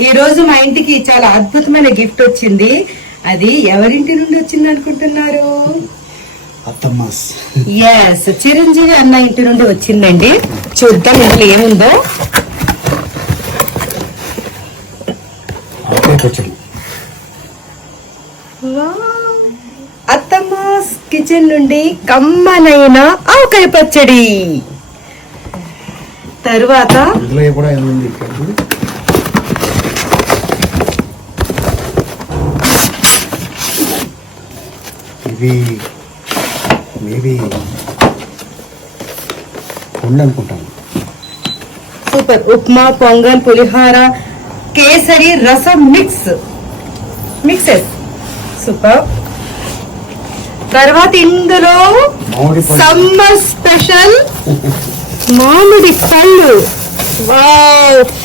ఈ రోజు మా ఇంటికి చాలా అద్భుతమైన గిఫ్ట్ వచ్చింది. అది ఎవరింటి నుండి వచ్చింది అనుకుంటున్నారు? ఎస్ చిరంజీవి అన్న ఇంటి నుండి వచ్చిందండి. చూద్దాం ఇందులో ఏముందో. అత్తమ్మాస్ కిచెన్ నుండి కమ్మనైన ఆవకాయ పచ్చడి. తరువాత మేబీ ఉండి అనుకుంటాను super. Upma pongal pulihora kesari rasam mix. Mixes. Super. తర్వాత ఇందులో. సమ్మర్ స్పెషల్ మామిడి పళ్ళు. వావ్.